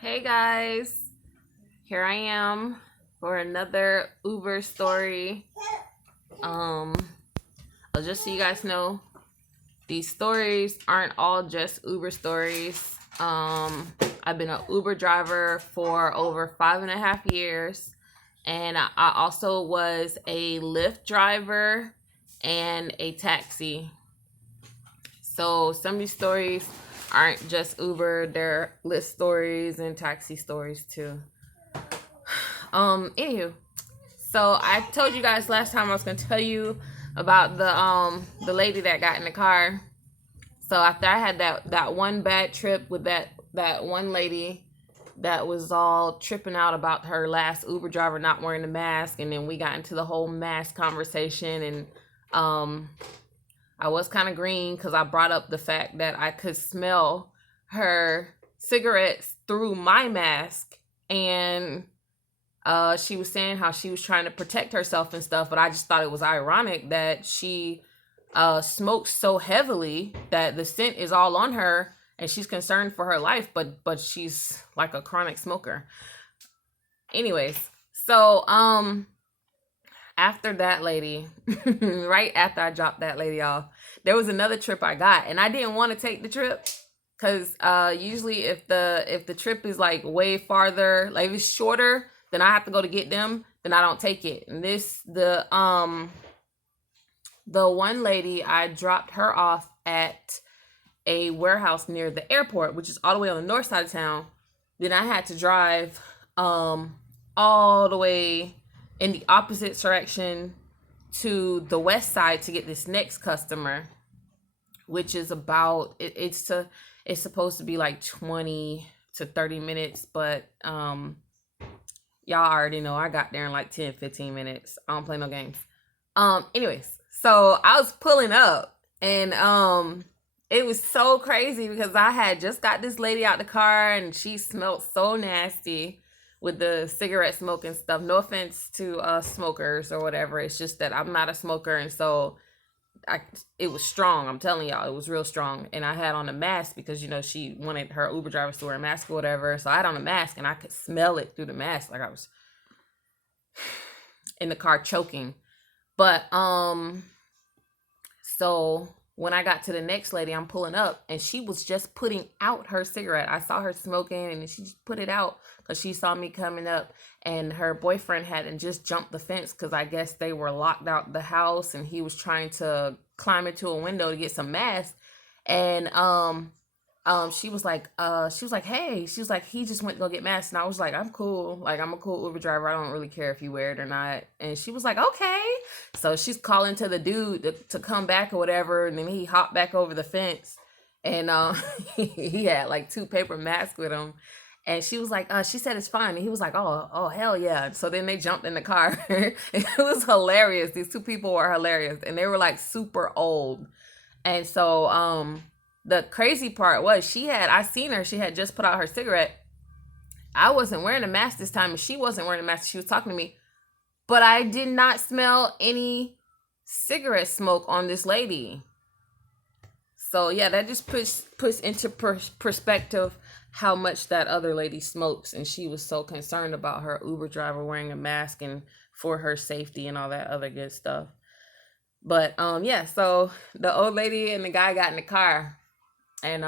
Hey guys, here I am for another Uber story. Um, just so you guys know, these stories aren't all just Uber stories. I've been an Uber driver for over 5.5 years, and I also was a Lyft driver and a taxi. So some of these stories aren't just Uber, they're Lyft stories and taxi stories too. Anywho, so I told you guys last time I was gonna tell you about the lady that got in the car. So after I had that one bad trip with that one lady that was all tripping out about her last Uber driver not wearing the mask, and then we got into the whole mask conversation, and um I was kind of green because I brought up the fact that I could smell her cigarettes through my mask, and she was saying how she was trying to protect herself and stuff, but I just thought it was ironic that she smokes so heavily that the scent is all on her and she's concerned for her life, but she's like a chronic smoker. Anyways, so after that lady, right after I dropped that lady off, there was another trip I got, and I didn't want to take the trip because usually if the trip is like way farther, like if it's shorter, then I have to go to get them, then I don't take it. And the one lady, I dropped her off at a warehouse near the airport, which is all the way on the north side of town. Then I had to drive all the way in the opposite direction to the west side to get this next customer, which is about it's supposed to be like 20 to 30 minutes, but y'all already know I got there in like 10-15 minutes. I don't play no games. Anyways, so I was pulling up, and it was so crazy because I had just got this lady out the car and she smelled so nasty with the cigarette smoke and stuff. No offense to smokers or whatever. It's just that I'm not a smoker, and so it was strong. I'm telling y'all, it was real strong. And I had on a mask because she wanted her Uber drivers to wear a mask or whatever. So I had on a mask and I could smell it through the mask, like I was in the car choking. But so when I got to the next lady, I'm pulling up and she was just putting out her cigarette. I saw her smoking and she just put it out because she saw me coming up, and her boyfriend hadn't just jumped the fence because I guess they were locked out the house and he was trying to climb into a window to get some masks. And she was like, hey, she was like, he just went to go get masks. And I was like, I'm cool. Like, I'm a cool Uber driver. I don't really care if you wear it or not. And she was like, okay. So she's calling to the dude to come back or whatever. And then he hopped back over the fence, and he had like two paper masks with him. And she was like, she said it's fine. And he was like, oh, hell yeah. So then they jumped in the car. It was hilarious. These two people were hilarious. And they were like super old. And so the crazy part was I seen her, she had just put out her cigarette. I wasn't wearing a mask this time, and she wasn't wearing a mask. She was talking to me, but I did not smell any cigarette smoke on this lady. So yeah, that just puts into perspective how much that other lady smokes, and she was so concerned about her Uber driver wearing a mask and for her safety and all that other good stuff. But yeah, so the old lady and the guy got in the car, and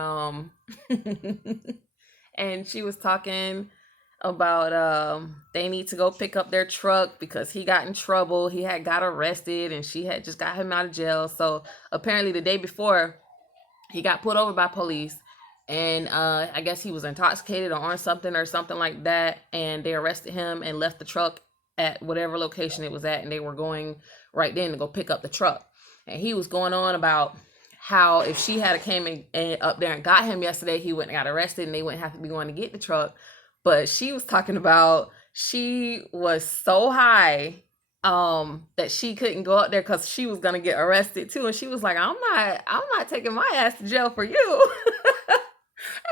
and she was talking about they need to go pick up their truck because he got in trouble. He had got arrested and she had just got him out of jail. So apparently the day before, he got pulled over by police, and I guess he was intoxicated or on something like that, and they arrested him and left the truck at whatever location it was at, and they were going right then to go pick up the truck. And he was going on about how if she had came up there and got him yesterday, he wouldn't have got arrested and they wouldn't have to be going to get the truck. But she was talking about she was so high that she couldn't go up there because she was gonna get arrested too. And she was like, I'm not taking my ass to jail for you.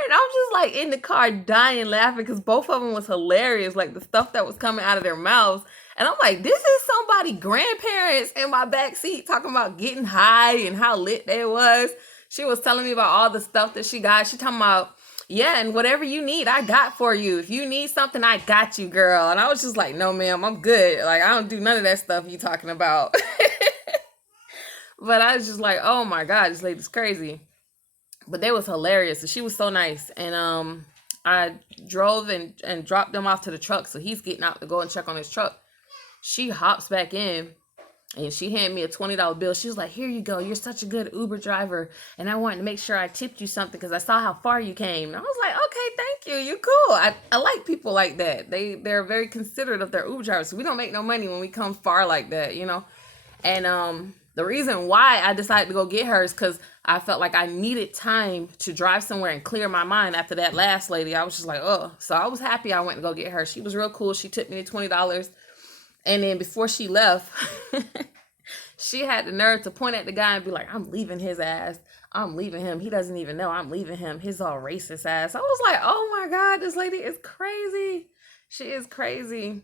And I'm just like in the car dying laughing because both of them was hilarious, like the stuff that was coming out of their mouths. And I'm like, this is somebody grandparents in my back seat talking about getting high and how lit they was. She was telling me about all the stuff that she got. She talking about Yeah, and whatever you need, I got for you. If you need something, I got you, girl. And I was just like, no, ma'am, I'm good. Like, I don't do none of that stuff you talking about. But I was just like, oh my God, this lady's crazy. But they was hilarious. And she was so nice. And I drove and dropped them off to the truck. So he's getting out to go and check on his truck. She hops back in and she handed me a $20 bill. She was like, here you go. You're such a good Uber driver. And I wanted to make sure I tipped you something because I saw how far you came. And I was like, okay, thank you. You cool. I like people like that. They're very considerate of their Uber drivers. So we don't make no money when we come far like that, you know? And the reason why I decided to go get her is because I felt like I needed time to drive somewhere and clear my mind after that last lady. I was just like, oh. So I was happy I went to go get her. She was real cool. She tipped me the $20. And then before she left, she had the nerve to point at the guy and be like, I'm leaving his ass. I'm leaving him. He doesn't even know I'm leaving him. His all racist ass. I was like, oh my God, this lady is crazy. She is crazy.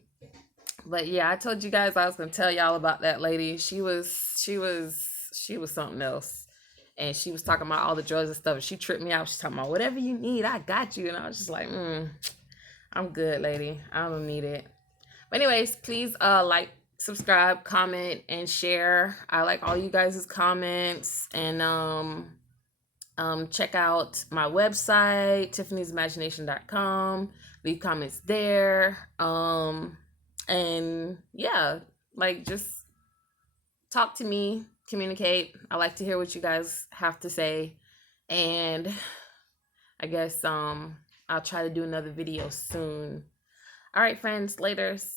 But yeah, I told you guys I was gonna tell y'all about that lady. She was something else. And she was talking about all the drugs and stuff. She tripped me out. She's talking about whatever you need, I got you. And I was just like, I'm good, lady. I don't need it. But anyways, please like, subscribe, comment, and share. I like all you guys' comments. And check out my website, tiffanysimagination.com. Leave comments there. And yeah, like, just talk to me, communicate. I like to hear what you guys have to say. And I guess I'll try to do another video soon. All right, friends, laters.